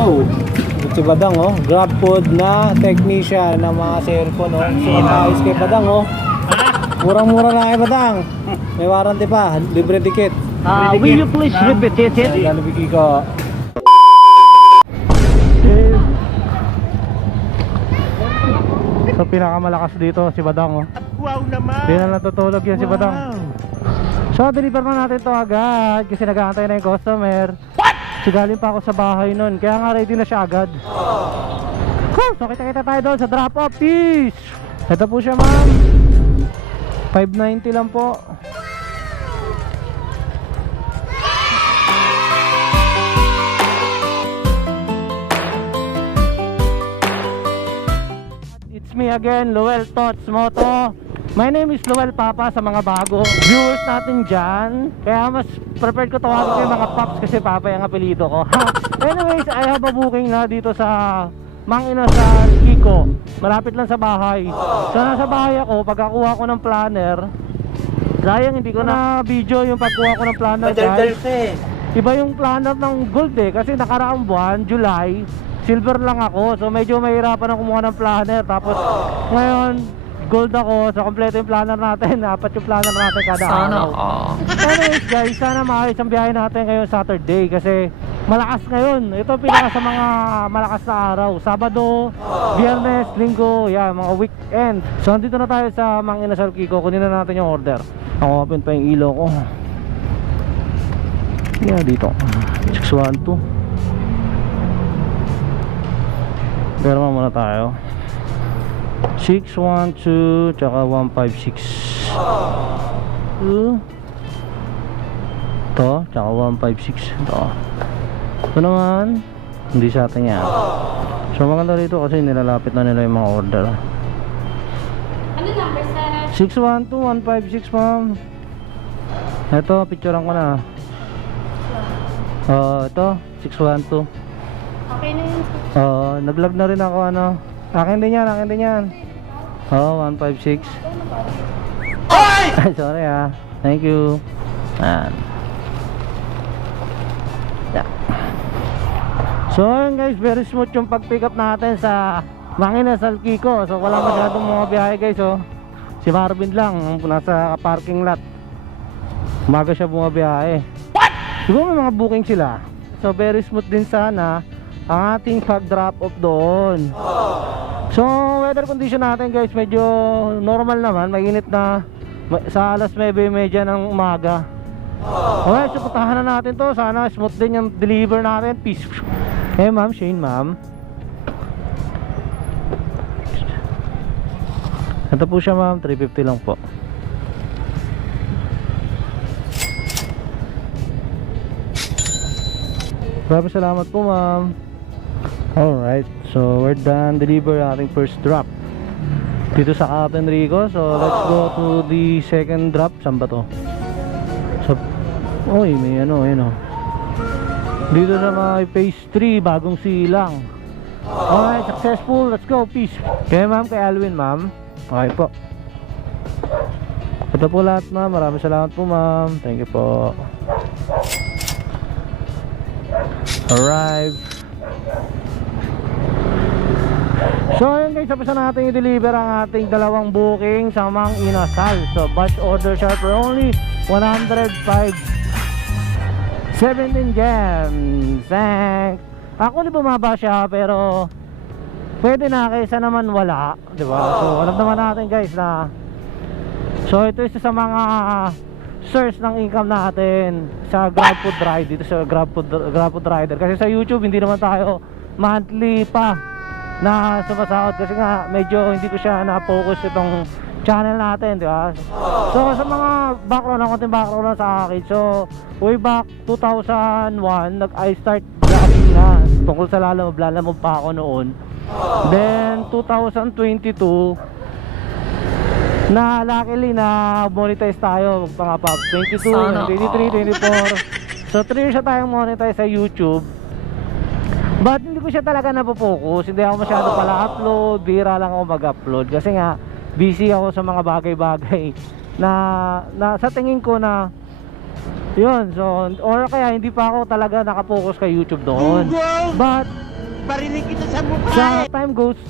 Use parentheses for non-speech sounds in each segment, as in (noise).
go. Si Badang oh, grab food na technician ng mga cellphone oh. So ayos kay Badang oh. Murang-mura na kay Badang. May warranty pa, libre ticket. Uh, will you please repeat it? Ay, ganun ko. So pinakamalakas dito si Badang oh. Wow naman! Hindi na natutulog yan si Badang. So deliver na natin to agad kasi nag-aantay na yung customer. So galing pa ako sa bahay nun kaya nga ready na siya agad. Cool! So kita-kita tayo doon sa drop off. Peace! Ito po siya ma'am. 590 lang po. It's me again, Luel Tots Moto. My name is Luel Papa sa mga bago viewers natin dyan. Kaya mas prepared ko tawagin kayo mga paps kasi Papa yung apelido ko. (laughs) Anyways, I have a booking na dito sa Mang Inasal, Kiko. Malapit lang sa bahay. So nasa bahay ako, pagkakuha ko ng planner, sayang hindi ko na video yung pagkuha ko ng planner guys. eh. Iba yung planner ng gold eh kasi nakaraang buwan, July, silver lang ako. So medyo mahirapan ako kumuha ng planner. Tapos ngayon, gold ako. So kompleto yung planner natin. (laughs) Apat yung planner natin kada araw. Anyways guys, sana maayos ang biyahe natin ngayon Saturday kasi malakas ngayon. Ito pinaka sa mga malakas na araw. Sabado, Biyernes, Linggo, yeah, mga weekend. So andito na tayo sa Mang Inasal Kiko. Kunin na natin yung order. Ako open pa yung ilaw ko. Yeah, dito. 612. Pero muna tayo. 612 tsaka 156. Uh. Ito, tsaka 156. Ito. Ito naman, hindi sa atin yan. So maganda rito kasi nilalapit na nila yung mga order. Ano number sa 612 156 ma'am. Ito, picturean ko na. Oh, ito, 612. Okay na yun. Oo, nag-log na rin ako ano. Akin din yan, akin din yan. Oo, 156. (laughs) Ay! Sorry ah. Thank you. Yan. Yeah. So ayun guys, very smooth yung pag-pick up natin sa Manginasal Kiko. So wala masyadong mga biyahe guys oh. Si Marvin lang, ang nasa parking lot. Umaga siya bumabiyahe. Siguro may mga booking sila. So very smooth din sana ang ating pag-drop off doon. So weather condition natin guys medyo normal naman, mainit na sa alas 9:30 ng umaga. Okay, so puntahan na natin to. Sana smooth din yung deliver natin. Peace. Eh ma'am, Shane ma'am. Ito po siya ma'am, 350 lang po. Maraming salamat po ma'am. Alright, so we're done deliver ating first drop dito sa Captain Rico. So let's go to the second drop. Saan ba to? So, oy, may ano, yun oh. Dito sa mga phase 3, bagong silang. Alright, successful. Let's go. Peace. Kaya ma'am, kay Alwin ma'am. Okay po. Ito po lahat ma'am. Maraming salamat po ma'am. Thank you po. Arrive. So ayun guys, tapos na natin i-deliver ang ating dalawang booking sa Mang Inasal. So batch order siya for only 105 17 gems. Thanks. Ako di bumaba siya pero pwede na kaysa naman wala, 'di ba? So alam naman natin guys na So ito isa sa mga source ng income natin sa GrabFood Ride dito sa GrabFood GrabFood Rider kasi sa YouTube hindi naman tayo monthly pa na sumasahod kasi nga medyo hindi ko siya na-focus itong channel natin, di ba? So sa mga background, ang konting background lang sa akin. So way back 2001, nag I start vlogging na tungkol sa lalamove, lalamove pa ako noon. Then 2022 na luckily na monetize tayo mga pop 22, 23, 24 so 3 years na tayong monetize sa YouTube But hindi ko siya talaga napopokus Hindi ako masyado pala upload. Bira lang ako mag-upload. Kasi nga busy ako sa mga bagay-bagay (laughs) na, na sa tingin ko na yun so or kaya hindi pa ako talaga nakapokus kay YouTube doon. But Barinig kita sa mukha sa eh. time goes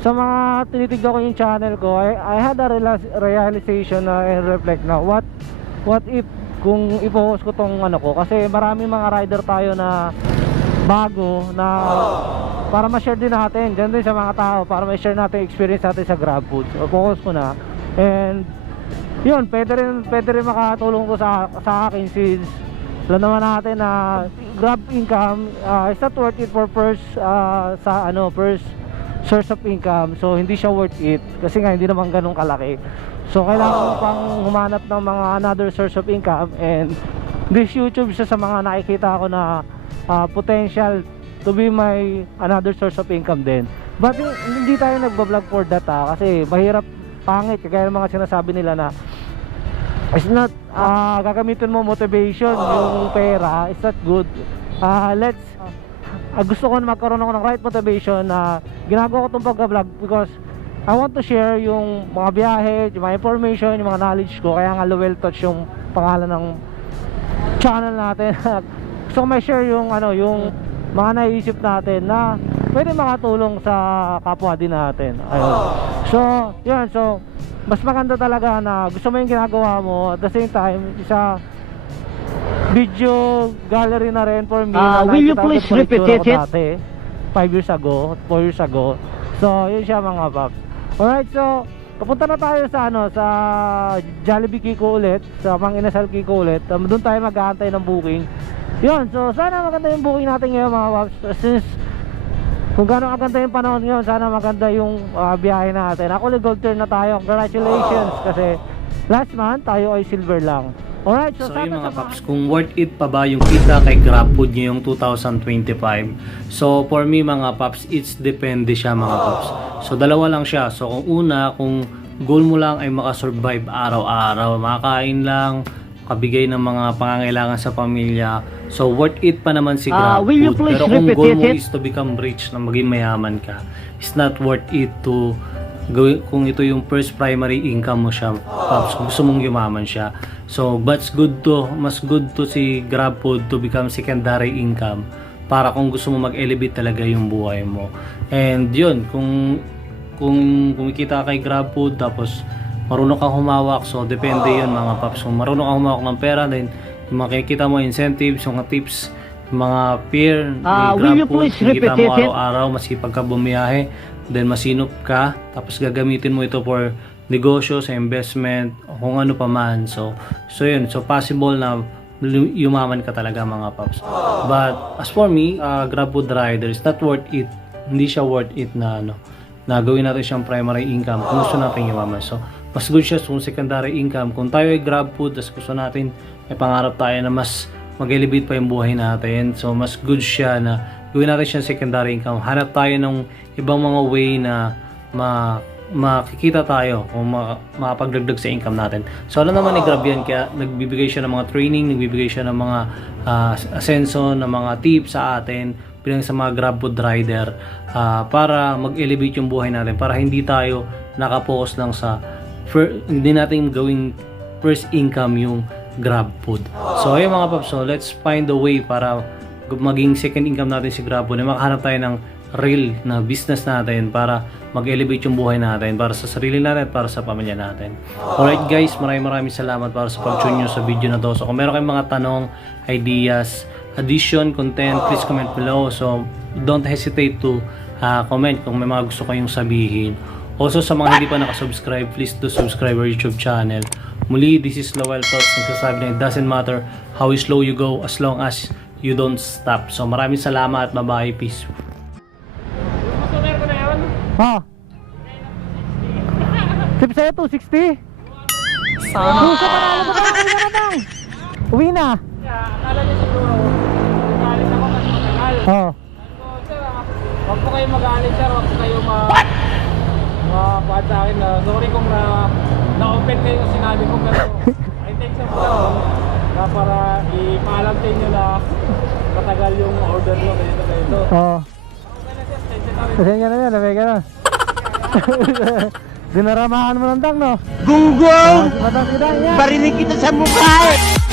sa mga tinitignan ko yung channel ko I, I had a realization na and reflect na what what if kung ipopost ko tong ano ko? Kasi marami mga rider tayo na bago na para ma-share din natin dyan din sa mga tao para ma-share natin experience natin sa grab food so focus ko na and yun pwede rin, pwede rin makatulong ko sa, sa akin since alam naman natin na grab income uh, is not worth it for first uh, sa ano first source of income. So hindi siya worth it kasi nga hindi naman ganun kalaki. So kailangan pang humanap ng mga another source of income and this YouTube isa sa mga nakikita ko na uh, potential to be my another source of income din but hindi tayo nagbablog for that ah, kasi mahirap pangit kagaya ng mga sinasabi nila na It's not ah gagamitin mo motivation yung pera. It's not good. Ah let's ah, gusto ko na magkaroon ako ng right motivation na ginagawa ko itong pagka-vlog because I want to share yung mga biyahe, yung mga information, yung mga knowledge ko. Kaya nga Lowell Touch yung pangalan ng channel natin. (laughs) gusto ko may share yung ano, yung mga naisip natin na pwede makatulong sa kapwa din natin. Ayun. So, yun. So, mas maganda talaga na gusto mo yung ginagawa mo at the same time isa video gallery na rin for me Ah, na will you please repeat it? dati 5 years ago 4 years ago so yun siya mga paps alright so papunta na tayo sa ano sa Jollibee Kiko ulit sa Mang Inasal Kiko ulit um, doon tayo mag-aantay ng booking yun so sana maganda yung booking natin ngayon mga paps since kung gano'ng kaganda yung panahon ngayon, sana maganda yung ah, biyahe natin. Ako gold turn na tayo. Congratulations kasi last month tayo ay silver lang. Alright, so, So sana yun mga paps, kung worth it pa ba yung kita kay GrabFood ngayong 2025? So for me mga paps, it's depende siya mga paps. So dalawa lang siya. So kung una, kung goal mo lang ay makasurvive araw-araw, makakain lang, kabigay ng mga pangangailangan sa pamilya. So worth it pa naman si Ah, GrabFood. will you please Pero kung goal mo is to become rich, na maging mayaman ka, it's not worth it to gawin kung ito yung first primary income mo siya paps kung gusto mong yumaman siya so but good to mas good to si GrabFood to become secondary income para kung gusto mo mag-elevate talaga yung buhay mo and yun kung kung kumikita ka kay GrabFood tapos marunong kang humawak so depende yun mga paps. Kung marunong kang humawak ng pera then yung mga kikita mo incentives yung mga tips yung mga peer ni Ah, will you GrabFood, please kikita repeat mo araw-araw masipag ka bumiyahe then masinop ka tapos gagamitin mo ito for negosyo sa investment o kung ano pa man. So so yun so possible na yumaman ka talaga mga paps. But as for me uh, grab food rider is not worth it. Hindi siya worth it na ano na gawin natin siyang primary income kung gusto natin yumaman. So mas good siya kung secondary income. Kung tayo ay grab food tapos gusto natin may pangarap tayo na mas mag-elevate pa yung buhay natin. So mas good siya na gawin natin siyang secondary income. Hanap tayo ng ibang mga way na ma makikita tayo o ma makapagdagdag sa income natin. So alam naman ni Grab yan kaya nagbibigay siya ng mga training, nagbibigay siya ng mga ah, asenso, ng mga tips sa atin bilang sa mga Grab food rider ah, para mag-elevate yung buhay natin para hindi tayo nakapokus lang sa fir- hindi natin gawing first income yung Grab food. So ayun mga paps, so let's find a way para maging second income natin si Grab food na makahanap tayo ng real na business natin para mag-elevate yung buhay natin para sa sarili natin at para sa pamilya natin. Alright guys, maraming maraming salamat para sa pag-tune nyo sa video na to. So kung meron kayong mga tanong, ideas, addition, content, please comment below. So don't hesitate to ah, comment kung may mga gusto kayong sabihin. Also sa mga hindi pa nakasubscribe, please do subscribe our YouTube channel. Muli, this is Lowell Talks. Nagsasabi na it doesn't matter how slow you go as long as you don't stop. So maraming salamat. Bye-bye. Peace. Ha? Tip sa'yo 260? Sana. Na, uwi na. Akala niya siguro, magalit ako kasi matagal. Oh. So, sir, ah, wag po kayo magalit, sir. Wag po kayo ma... Makuhat sa akin na sorry kung na na-open kayo yung sinabi ko pero I take some time na para ipaalam sa inyo na matagal yung order nyo ganito ganito. Oh. Rin. Pasensya na yan, nabay ka na. (laughs) Dinaramahan mo ng dang, no? Niya. Barinig kita sa mukha eh.